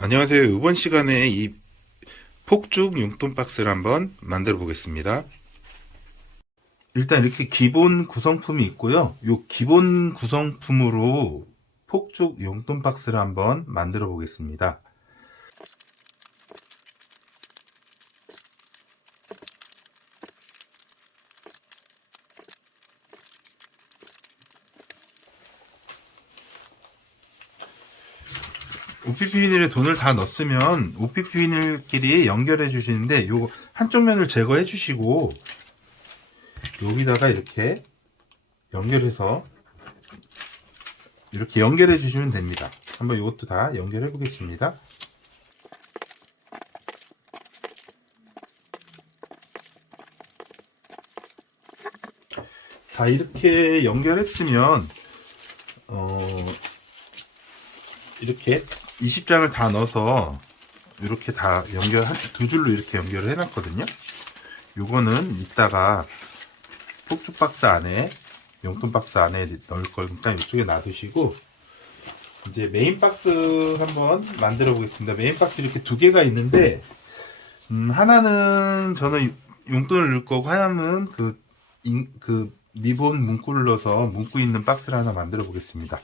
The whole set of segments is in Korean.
안녕하세요. 이번 시간에 이 폭죽 용돈 박스를 한번 만들어 보겠습니다. 일단 이렇게 기본 구성품이 있고요. 이 기본 구성품으로 폭죽 용돈 박스를 한번 만들어 보겠습니다. OPP 비닐에 돈을 다 넣었으면 OPP 비닐끼리 연결해 주시는데 요 한쪽 면을 제거해 주시고 여기다가 이렇게 연결해서 이렇게 연결해 주시면 됩니다. 한번 이것도 다 연결해 보겠습니다. 다 이렇게 연결했으면 이렇게 20장을 다 넣어서 이렇게 다 연결 두 줄로 이렇게 연결을 해놨거든요. 요거는 이따가 폭죽 박스 안에 용돈 박스 안에 넣을 거니까 이쪽에 놔두시고 이제 메인 박스 한번 만들어 보겠습니다. 메인 박스 이렇게 두 개가 있는데 하나는 저는 용돈을 넣을 거고 하나는 그 리본 문구를 넣어서 문구 있는 박스를 하나 만들어 보겠습니다.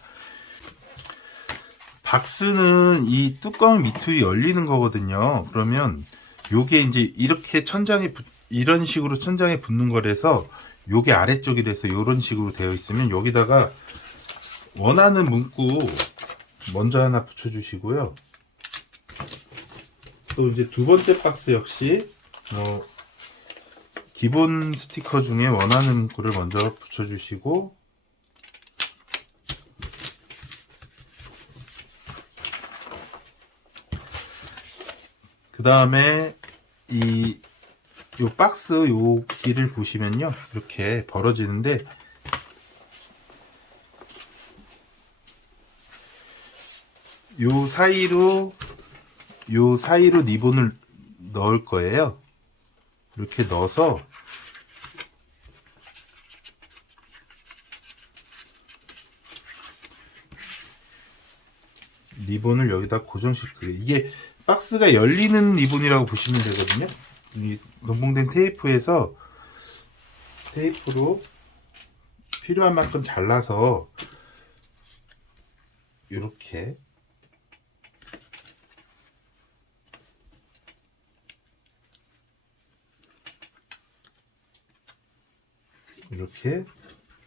박스는 이 뚜껑 밑이 열리는 거거든요. 그러면 요게 이제 이렇게 이런 식으로 천장에 붙는 거라서 요게 아래쪽이라서 요런 식으로 되어 있으면 여기다가 원하는 문구 먼저 하나 붙여 주시고요. 또 이제 두 번째 박스 역시 기본 스티커 중에 원하는 문구를 먼저 붙여 주시고 그 다음에 요 박스 여기를 보시면요 이렇게 벌어지는데 요 사이로 리본을 넣을 거예요. 이렇게 넣어서 리본을 여기다 고정시키게. 이게 박스가 열리는 리본이라고 보시면 되거든요. 이 농봉된 테이프에서 테이프로 필요한 만큼 잘라서 이렇게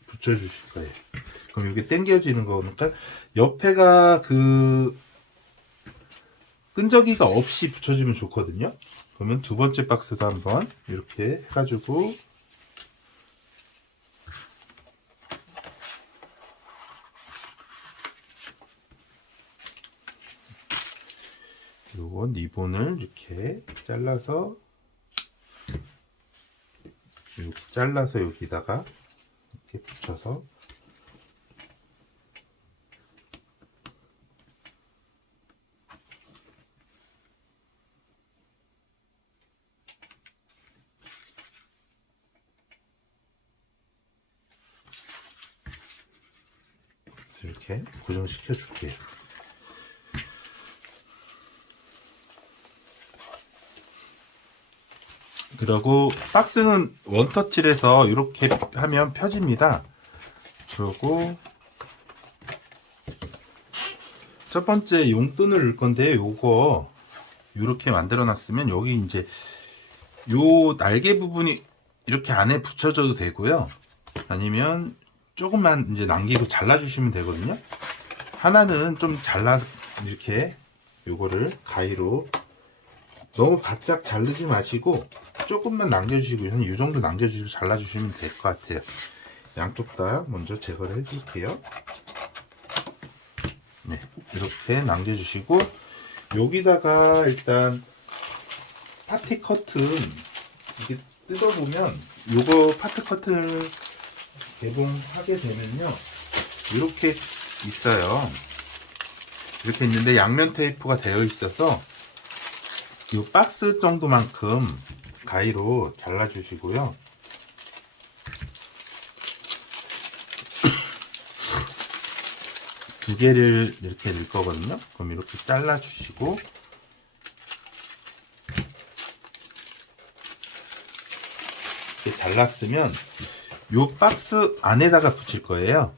붙여주실 거예요. 그럼 이게 당겨지는 거니까 옆에가 끈적이가 없이 붙여주면 좋거든요. 그러면 두 번째 박스도 한번 이렇게 해가지고 요건 리본을 이렇게 잘라서 여기다가 이렇게 붙여서 이렇게 고정시켜 줄게요. 그리고 박스는 원터치에서 이렇게 하면 펴집니다. 그리고 첫 번째 용돈을 넣을 건데 요거 이렇게 만들어 놨으면 여기 이제 요 날개 부분이 이렇게 안에 붙여줘도 되고요. 아니면 조금만 이제 남기고 잘라주시면 되거든요. 하나는 좀 이렇게 요거를 가위로 너무 바짝 자르지 마시고 조금만 남겨주시고 한 이 정도 남겨주시고 잘라주시면 될 것 같아요. 양쪽 다 먼저 제거를 해줄게요. 네, 이렇게 남겨주시고 여기다가 일단 파티 커튼 이게 뜯어보면 요거 파티 커튼을 개봉하게 되면요 이렇게 있어요. 이렇게 있는데 양면 테이프가 되어 있어서 이 박스 정도만큼 가위로 잘라주시고요. 두 2개를 이렇게 넣을 거거든요. 그럼 이렇게 잘라 주시고 이렇게 잘랐으면 요 박스 안에다가 붙일 거예요.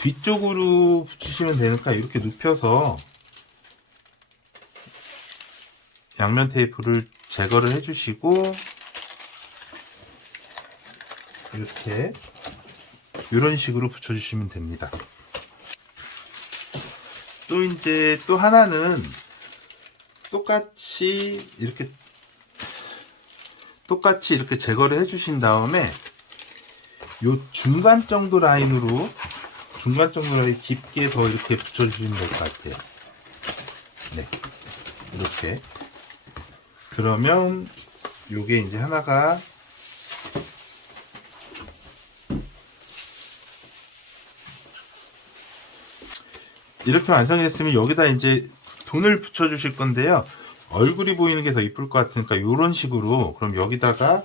뒤쪽으로 붙이시면 되니까 이렇게 눕혀서 양면 테이프를 제거를 해주시고 이렇게 이런 식으로 붙여주시면 됩니다. 또 이제 또 하나는 똑같이 이렇게 제거를 해주신 다음에 요 중간 정도 라인으로 깊게 더 이렇게 붙여주시면 될 것 같아요. 네, 이렇게. 그러면 요게 이제 하나가 이렇게 완성이 됐으면 여기다 이제 돈을 붙여 주실 건데요. 얼굴이 보이는 게 더 이쁠 것 같으니까 요런 식으로, 그럼 여기다가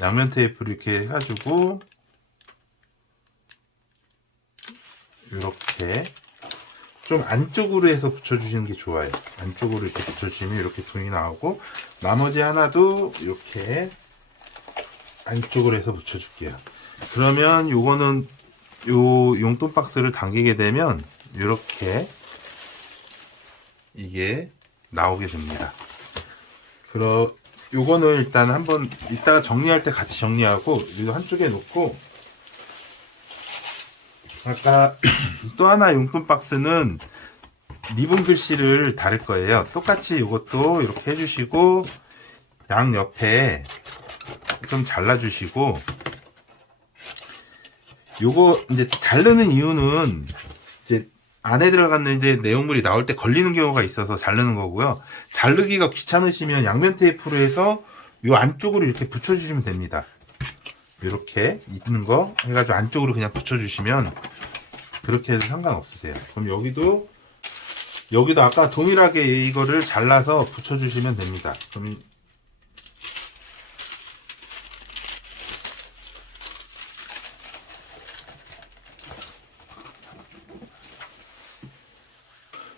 양면 테이프를 이렇게 해가지고 이렇게 좀 안쪽으로 해서 붙여주시는 게 좋아요. 안쪽으로 이렇게 붙여주시면 이렇게 돈이 나오고, 나머지 하나도 이렇게 안쪽으로 해서 붙여줄게요. 그러면 요거는 요 용돈 박스를 당기게 되면 이렇게 이게 나오게 됩니다. 요거는 일단 한번 이따가 정리할 때 같이 정리하고 이거 한쪽에 놓고, 아까 또 하나 용돈 박스는 리본 글씨를 다를 거예요. 똑같이 이것도 이렇게 해주시고 양 옆에 좀 잘라주시고, 요거 이제 자르는 이유는 이제 안에 들어가는 이제 내용물이 나올 때 걸리는 경우가 있어서 자르는 거고요. 자르기가 귀찮으시면 양면 테이프로 해서 요 안쪽으로 이렇게 붙여주시면 됩니다. 이렇게 있는 거 해가지고 안쪽으로 그냥 붙여주시면 그렇게 해도 상관없으세요. 그럼 여기도 아까 동일하게 이거를 잘라서 붙여주시면 됩니다. 그럼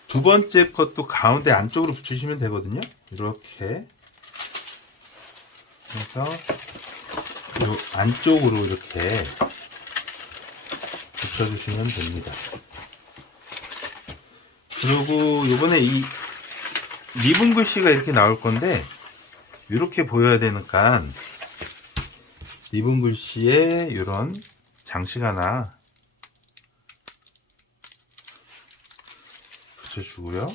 두 번째 것도 가운데 안쪽으로 붙이시면 되거든요. 이렇게 해서 요 안쪽으로 이렇게 붙여주시면 됩니다. 그리고 요번에 이 리본 글씨가 이렇게 나올 건데 이렇게 보여야 되니까 리본 글씨에 이런 장식 하나 붙여주고요.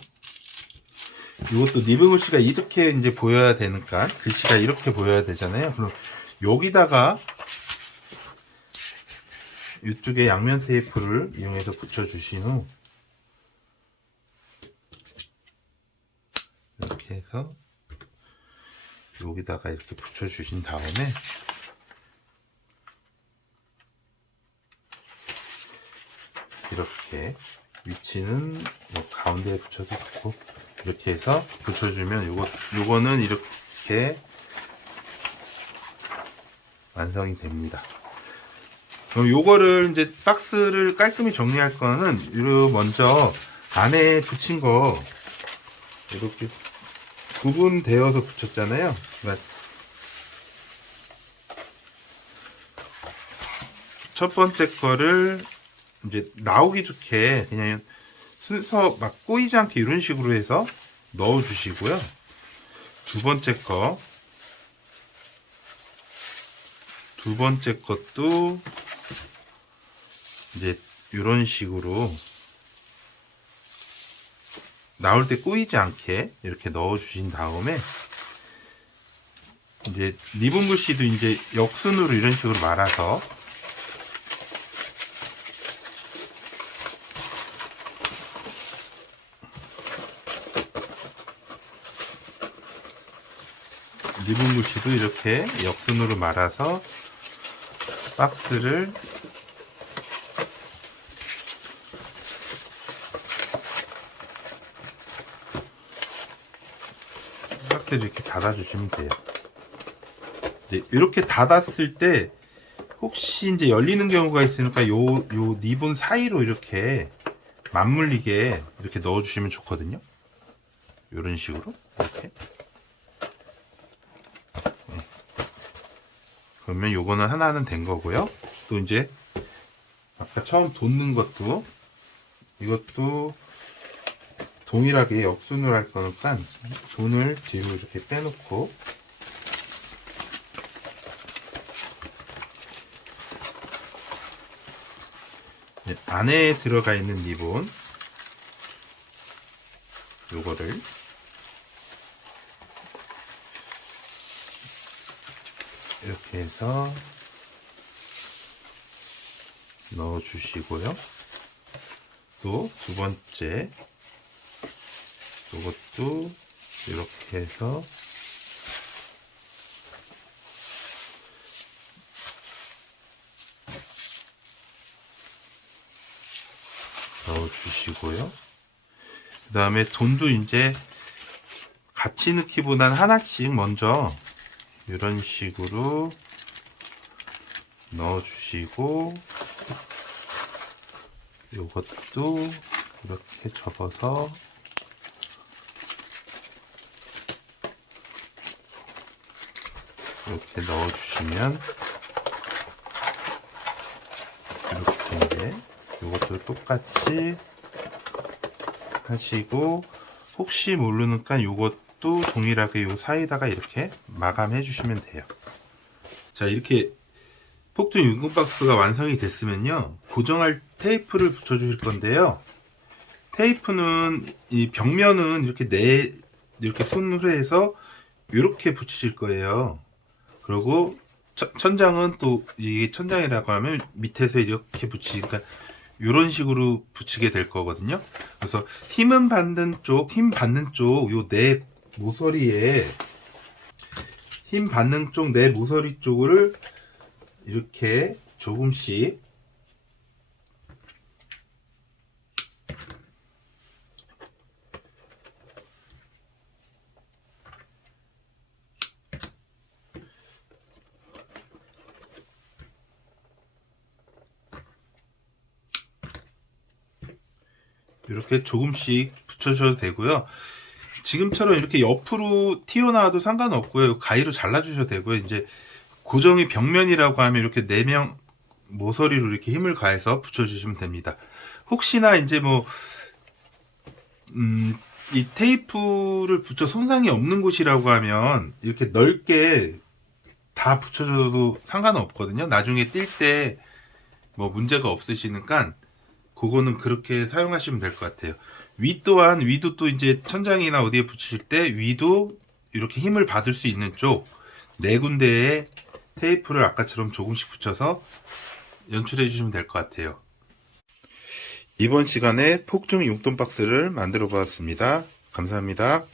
이것도 리본 글씨가 이렇게 이제 보여야 되니까, 글씨가 이렇게 보여야 되잖아요. 그럼 여기다가 이쪽에 양면 테이프를 이용해서 붙여주신 후 이렇게 해서 여기다가 이렇게 붙여주신 다음에 이렇게 위치는 뭐 가운데에 붙여도 좋고 이렇게 해서 붙여주면 요거는 이렇게 완성이 됩니다. 그럼 요거를 이제 박스를 깔끔히 정리할 거는 먼저 안에 붙인 거 이렇게 구분되어서 붙였잖아요. 그러니까 첫 번째 거를 이제 나오기 좋게 그냥 순서 막 꼬이지 않게 이런 식으로 해서 넣어 주시고요. 두 번째 것도 이제 이런 식으로 나올 때 꼬이지 않게 이렇게 넣어 주신 다음에 이제 리본 글씨도 이제 역순으로 이런 식으로 말아서 리본 글씨도 이렇게 역순으로 말아서 박스를 이렇게 닫아주시면 돼요. 이렇게 닫았을 때 혹시 이제 열리는 경우가 있으니까 요 리본 사이로 이렇게 맞물리게 이렇게 넣어주시면 좋거든요. 이런 식으로 이렇게. 그러면 요거는 하나는 된 거고요. 또 이제 아까 처음 돋는 것도 이것도 동일하게 역순을 할 거니까 돈을 뒤로 이렇게 빼놓고 안에 들어가 있는 리본 요거를 이렇게 해서 넣어 주시고요. 또 두 번째 요것도 이렇게 해서 넣어 주시고요. 그 다음에 돈도 이제 같이 넣기보다는 하나씩 먼저 이런 식으로 넣어 주시고 요것도 이렇게 접어서 이렇게 넣어 주시면 이렇게 이제 요것도 똑같이 하시고 혹시 모르니까 요것도 동일하게 요 사이에다가 이렇게 마감해 주시면 돼요. 자, 이렇게 폭죽 윤금 박스가 완성이 됐으면요, 고정할 테이프를 붙여 주실 건데요. 테이프는 이 벽면은 이렇게 손으로 해서 이렇게 붙이실 거예요. 그리고 천장은 또 이게 천장이라고 하면 밑에서 이렇게 붙이니까 이런 식으로 붙이게 될 거거든요. 그래서 힘 받는 쪽 요 내 모서리에 힘 받는 쪽 내 모서리 쪽을 이렇게 조금씩 이렇게 조금씩 붙여주셔도 되고요. 지금처럼 이렇게 옆으로 튀어나와도 상관없고요. 가위로 잘라주셔도 되고요. 이제 고정이 벽면이라고 하면 이렇게 4명 모서리로 이렇게 힘을 가해서 붙여주시면 됩니다. 혹시나 이제 이 테이프를 붙여 손상이 없는 곳이라고 하면 이렇게 넓게 다 붙여줘도 상관은 없거든요. 나중에 뛸 때 뭐 문제가 없으시니까 그거는 그렇게 사용하시면 될 것 같아요. 위도 또 이제 천장이나 어디에 붙이실 때 위도 이렇게 힘을 받을 수 있는 쪽 4군데에 테이프를 아까처럼 조금씩 붙여서 연출해 주시면 될 것 같아요. 이번 시간에 폭죽 용돈 박스를 만들어 보았습니다. 감사합니다.